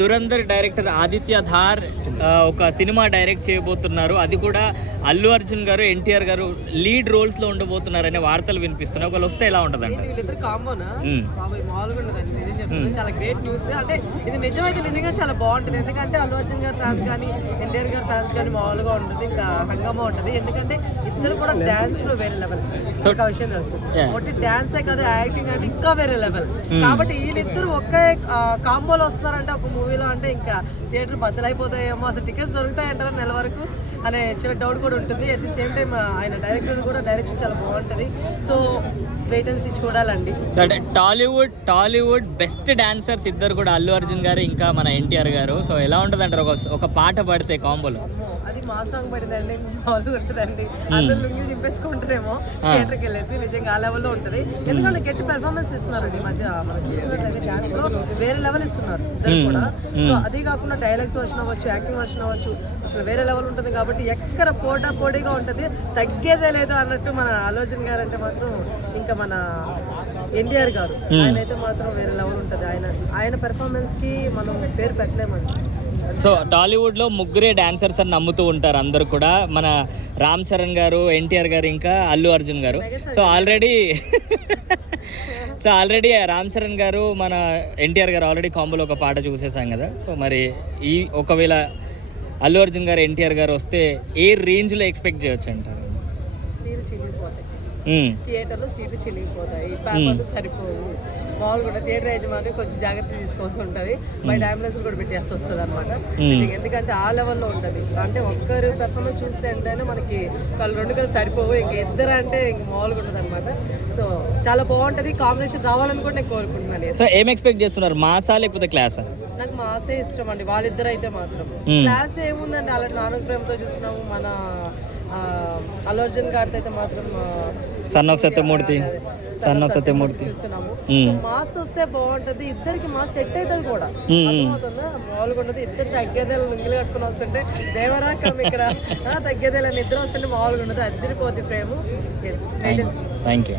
Dhurandhar director Aditya Dhar ఒక cinema direct చేయబోతున్నారు. అది కూడా అల్లు అర్జున్ గారు, ఎన్టీఆర్ గారు లీడ్ రోల్స్ లో ఉండబోతున్నారనే వార్తలు వినిపిస్తున్నాయి. ఒకళ్ళు వస్తే ఎలా ఉంటదంట? వీళ్ళిద్దరు కాంబోనా బాబాయ్ మామూలుగా ఉండదండి. నిజం చెప్తాను, చాలా గ్రేట్ న్యూస్. అంటే ఇది నిజమైతే నిజంగా చాలా బాగుంటుంది. ఎందుకంటే అల్లు అర్జున్ గారి ఫ్యాన్స్ కానీ ఎన్టీఆర్ గారి ఫ్యాన్స్ కానీ మామూలుగా ఉంటుంది, ఇంకా హంగామా ఉంటుంది. ఎందుకంటే ఇద్దరు కూడా డాన్స్ లో వేరే లెవెల్. ఒక విషయం తెలుసు, ఒకటి డాన్సే కాదు, యాక్టింగ్ అంటే ఇంకా వేరే లెవెల్. కాబట్టి వీళ్ళిద్దరు ఒకే కాంబోలో వస్తున్నారంటే ఒక మూవీలో, అంటే ఇంకా థియేటర్ బద్దలైపోతాయేమో, అసలు టికెట్స్ దొరుకుతాయంటారా నెల వరకు అనే చిన్న డౌట్ కూడా ఉంటుంది. అట్ ది సేమ్ టైం ఆయన డైరెక్టర్ కూడా డైరెక్షన్ చాలా బాగుంటుంది. సో వెయిట్ అండ్ సీ చూడాలండి. టాలీవుడ్ బెస్ట్ డాన్సర్స్ ఇద్దరు కూడా, అల్లు అర్జున్ గారు ఇంకా మన ఎన్టీఆర్ గారు. సో ఎలా ఉంటుంది అంటారు ఒక పాట పడితే కాంబోలో? అది మా సాంగ్ పడిందండి, మామూలుగా ఉంటుందండి. అందరు లుంగి చింపేసుకుంటారేమో థియేటర్కి వెళ్ళేసి. నిజంగా ఆ లెవెల్లో ఉంటుంది. ఎందుకంటే గట్టి పెర్ఫార్మెన్స్ ఇస్తున్నారండి ఈ మధ్య. మనం చూసినట్లయితే డాన్స్ లో వేరే లెవెల్ ఇస్తున్నారు ఇద్దరు కూడా. సో అదే కాకుండా డైలాగ్స్ వర్షన్ అవ్వచ్చు, యాక్టింగ్ వర్షన్ అవ్వచ్చు, అసలు వేరే లెవెల్ ఉంటుంది. కాబట్టి ఎక్కడ పోటీగా ఉంటుంది, తగ్గేదే లేదు అన్నట్టు. మన అల్లు అర్జున్ గారు అంటే మాత్రం, ఇంకా మన ఎన్టీఆర్ గారు ఆయన అయితే మాత్రం వేరే లెవెల్ ఉంటుంది. ఆయన పెర్ఫార్మెన్స్ కి మనం పేరు పెట్టలేమండి. సో టాలీవుడ్ లో ముగ్గురే డాన్సర్స్ అని నమ్ముతూ ఉంటారు అందరు కూడా, మన రామ్ చరణ్ గారు, ఎన్టీఆర్ గారు, ఇంకా అల్లు అర్జున్ గారు. సో ఆల్రెడీ రామ్ చరణ్ గారు, మన ఎన్టీఆర్ గారు ఆల్రెడీ కాంబోలో ఒక పాట చూసేసాం కదా. సో మరి ఒకవేళ అల్లు అర్జున్ గారు, ఎన్టీఆర్ గారు వస్తే ఏ రేంజ్ లో ఎక్స్పెక్ట్ చేయొచ్చు అంటారు? సీట్లు చినిగిపోతాయి థియేటర్లో, సీట్లు చినిగిపోతాయి, పేపర్లు సరిపోవు. మామూలుగా థియేటర్ యజమాని కొంచెం జాగ్రత్త తీసుకోవాల్సి ఉంటుంది. బయట అంబులెన్స్ కూడా పెట్టేసి వస్తుంది అనమాట. ఎందుకంటే ఆ లెవెల్లో ఉంటుంది. అంటే ఒక్కరు పెర్ఫార్మెన్స్ చూస్తే అంటే మనకి రెండు కళ్ళు సరిపోవు, ఇంక ఇద్దరు అంటే ఇంక మామూలుగా ఉంటుంది అనమాట. సో చాలా బాగుంటుంది. కాంబినేషన్ రావాలని కూడా నేను కోరుకుంటున్నాను. సో ఏం ఎక్స్పెక్ట్ చేస్తున్నారు, మాసా లేకపోతే క్లాసా? నాకు మాసే ఇష్టం అండి, వాళ్ళిద్దరు అయితే మాత్రం. క్లాస్ ఏముందండి, అలాంటి నాన్నకు ప్రేమతో చూసినాము. మన అల్లు అర్జున్ గారితో అయితే మాత్రం సన్ ఆఫ్ సత్యమూర్తి చూస్తున్నాము. సో మాస్ వస్తే బాగుంటది, ఇద్దరికి మాస్ సెట్ అవుతుంది కూడా. అర్థమవుతుందా? మామూలుగా ఉండదు. ఇద్దరు తగ్గేదేళ్ళు మింగిలి కట్టుకుని వస్తుంటే దేవరాకం ఇక్కడ తగ్గేదేళ్ళని ఇద్దరు వస్తుంటే మామూలుగా ఉండదు. అద్దరిపోద్ది ఫ్రేమ్. Thank you.